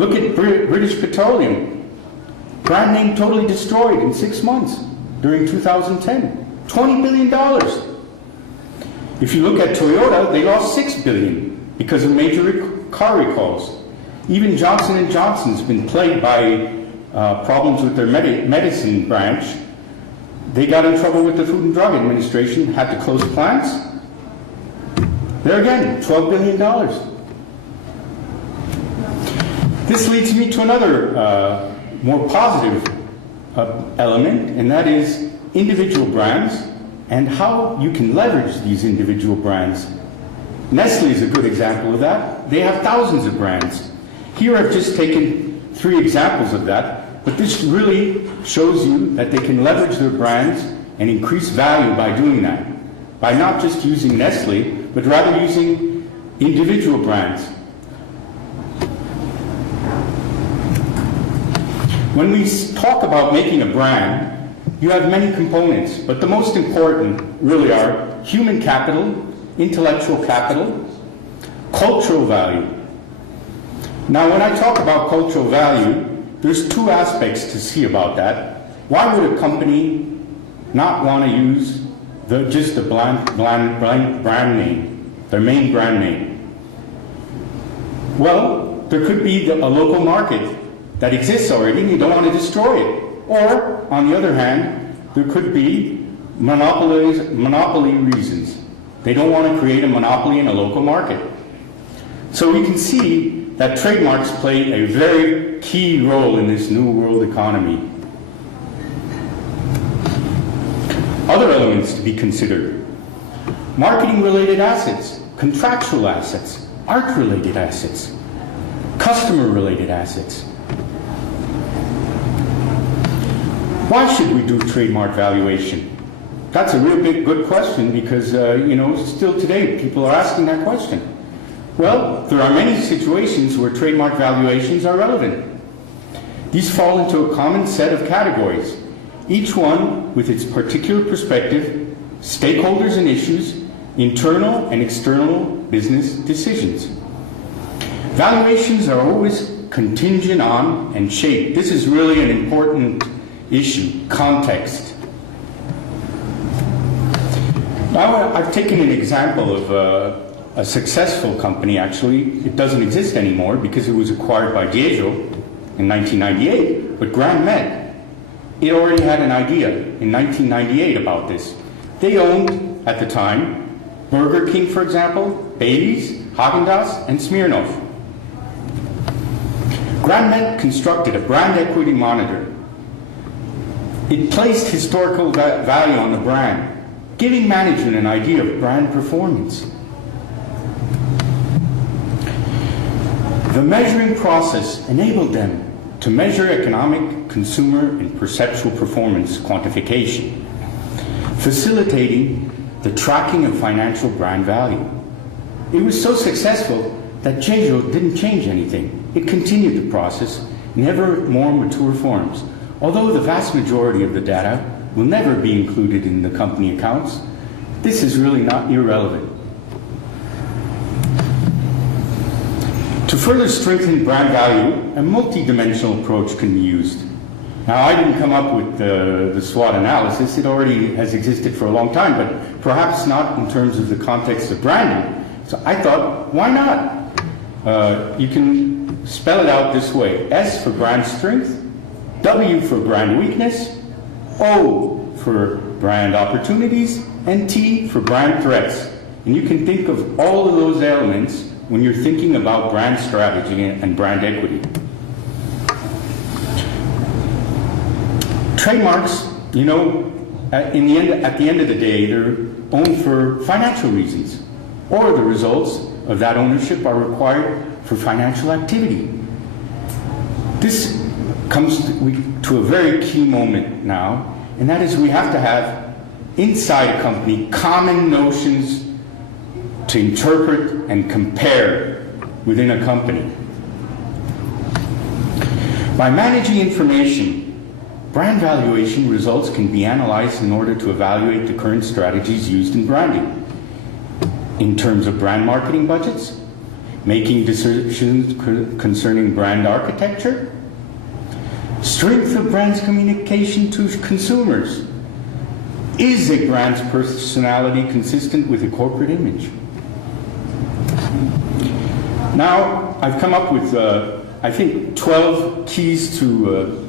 Look at British Petroleum. Brand name totally destroyed in 6 months during 2010. $20 billion. If you look at Toyota, they lost $6 billion because of major car recalls. Even Johnson & Johnson's been plagued by problems with their medicine branch. They got in trouble with the Food and Drug Administration, had to close plants. There again, $12 billion. This leads me to another more positive element, and that is individual brands and how you can leverage these individual brands. Nestle is a good example of that. They have thousands of brands. Here I've just taken 3 examples of that, but this really shows you that they can leverage their brands and increase value by doing that, by not just using Nestle, but rather using individual brands. When we talk about making a brand, you have many components, but the most important really are human capital, intellectual capital, cultural value. Now, when I talk about cultural value, there's 2 aspects to see about that. Why would a company not want to use just the brand name, their main brand name? Well, there could be a local market that exists already and you don't want to destroy it. Or, on the other hand, there could be monopoly reasons. They don't want to create a monopoly in a local market. So we can see that trademarks play a very key role in this new world economy. Other elements to be considered: marketing-related assets, contractual assets, art-related assets, customer-related assets. Why should we do trademark valuation? That's a real good question because, still today people are asking that question. Well, there are many situations where trademark valuations are relevant. These fall into a common set of categories, each one with its particular perspective, stakeholders and issues, internal and external business decisions. Valuations are always contingent on and shaped. This is really an important issue, context. Now, I've taken an example of a successful company, actually. It doesn't exist anymore because it was acquired by Diageo in 1998, but Grand Met, it already had an idea in 1998 about this. They owned, at the time, Burger King, for example, Bailey's, Häagen-Dazs, and Smirnoff. Grand Met constructed a brand equity monitor. It placed historical value on the brand, giving management an idea of brand performance. The measuring process enabled them to measure economic, consumer, and perceptual performance quantification, facilitating the tracking of financial brand value. It was so successful that Diageo didn't change anything. It continued the process in ever more mature forms. Although the vast majority of the data will never be included in the company accounts, this is really not irrelevant. To further strengthen brand value, a multi-dimensional approach can be used. Now, I didn't come up with the SWOT analysis. It already has existed for a long time, but perhaps not in terms of the context of branding. So I thought, why not? You can spell it out this way: S for brand strength, W for brand weakness, O for brand opportunities, and T for brand threats. And you can think of all of those elements when you're thinking about brand strategy and brand equity. Trademarks, at the end of the day, they're owned for financial reasons, or the results of that ownership are required for financial activity. This comes to a very key moment now, and that is we have to have, inside a company, common notions to interpret and compare within a company. By managing information, brand valuation results can be analyzed in order to evaluate the current strategies used in branding, in terms of brand marketing budgets, making decisions concerning brand architecture, strength of brand's communication to consumers. Is a brand's personality consistent with a corporate image? Now, I've come up with, I think, 12 keys to,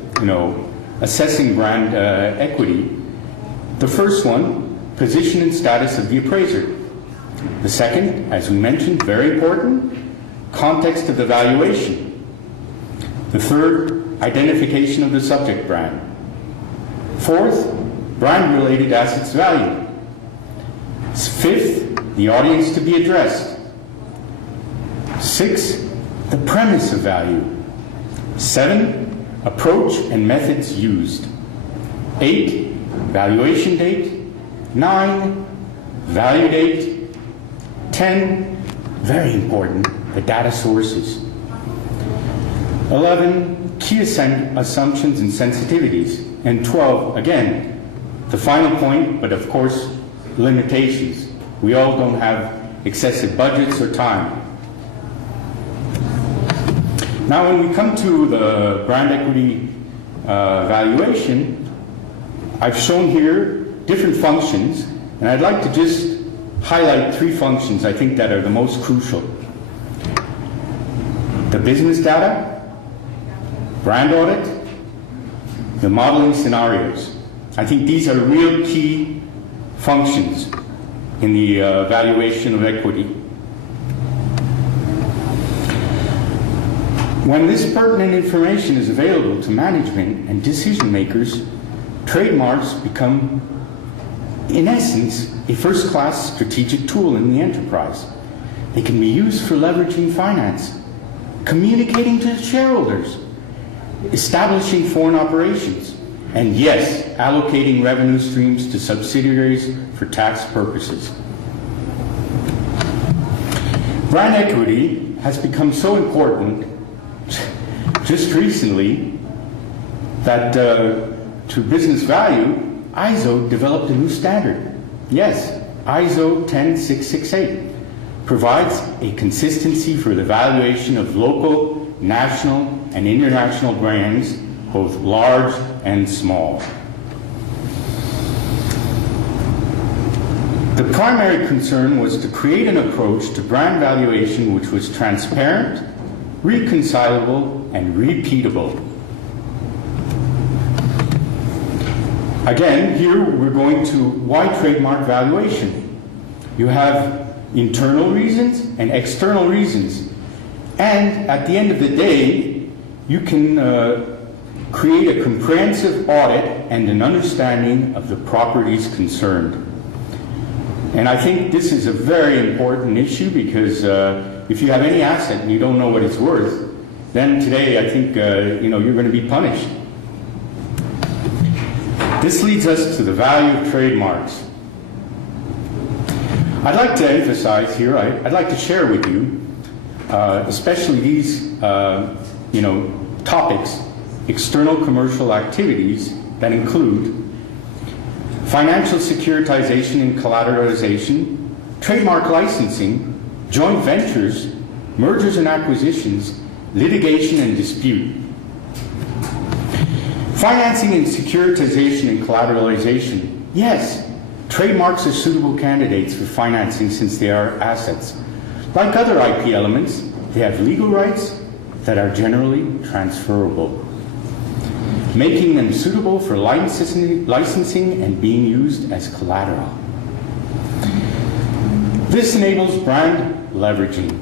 assessing brand equity. The first one, position and status of the appraiser. The second, as we mentioned, very important, context of the valuation. The third, identification of the subject brand. Fourth, brand-related assets value. Fifth, the audience to be addressed. Six, the premise of value. 7, approach and methods used. 8, valuation date. 9, value date. 10, very important, the data sources. 11, key assumptions and sensitivities. And 12, again, the final point, but of course, limitations. We all don't have excessive budgets or time. Now, when we come to the brand equity valuation, I've shown here different functions, and I'd like to just highlight 3 functions I think that are the most crucial. The business data, brand audit, the modeling scenarios. I think these are real key functions in the valuation of equity. When this pertinent information is available to management and decision makers, trademarks become, in essence, a first-class strategic tool in the enterprise. They can be used for leveraging finance, communicating to shareholders, establishing foreign operations, and yes, allocating revenue streams to subsidiaries for tax purposes. Brand equity has become so important just recently that to business value, ISO developed a new standard. Yes, ISO 10668 provides a consistency for the valuation of local, national, and international brands, both large and small. The primary concern was to create an approach to brand valuation which was transparent, reconcilable, and repeatable. Again, here we're going to why trademark valuation. You have internal reasons and external reasons. And at the end of the day, you can create a comprehensive audit and an understanding of the properties concerned. And I think this is a very important issue because if you have any asset and you don't know what it's worth, then today I think you're going to be punished. This leads us to the value of trademarks. I'd like to emphasize here, I'd like to share with you, especially these topics, external commercial activities that include financial securitization and collateralization, trademark licensing, joint ventures, mergers and acquisitions, litigation and dispute. Financing and securitization and collateralization. Yes, trademarks are suitable candidates for financing since they are assets. Like other IP elements, they have legal rights that are generally transferable, making them suitable for licensing and being used as collateral. This enables brand leveraging.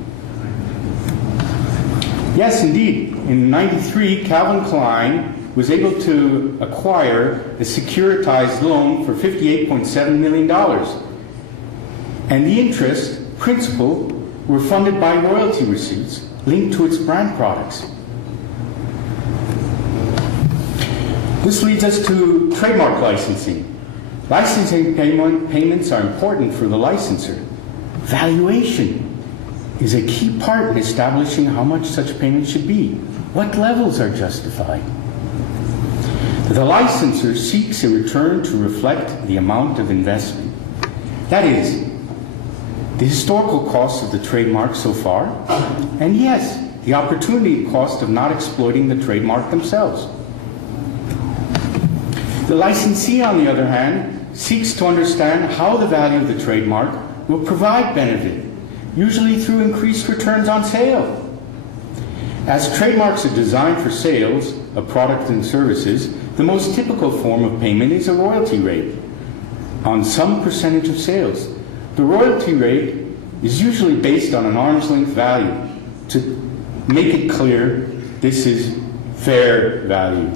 Yes, indeed. In '93, Calvin Klein was able to acquire a securitized loan for $58.7 million. And the interest, principal, were funded by royalty receipts linked to its brand products. This leads us to trademark licensing. Licensing payments are important for the licensor. Valuation is a key part in establishing how much such payments should be. What levels are justified? The licensor seeks a return to reflect the amount of investment. That is, the historical cost of the trademark so far, and yes, the opportunity cost of not exploiting the trademark themselves. The licensee, on the other hand, seeks to understand how the value of the trademark will provide benefit, usually through increased returns on sale. As trademarks are designed for sales of products and services, the most typical form of payment is a royalty rate on some percentage of sales. The royalty rate is usually based on an arm's length value. To make it clear, this is fair value.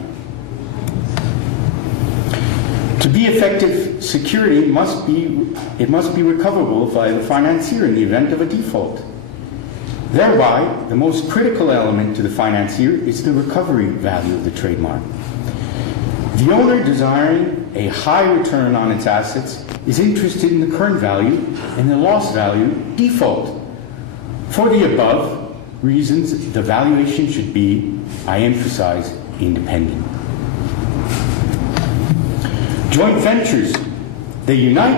To be effective, security must be recoverable by the financier in the event of a default. Thereby, the most critical element to the financier is the recovery value of the trademark. The owner, desiring a high return on its assets, is interested in the current value and the loss value default. For the above reasons, the valuation should be, I emphasize, independent. Joint ventures, they unite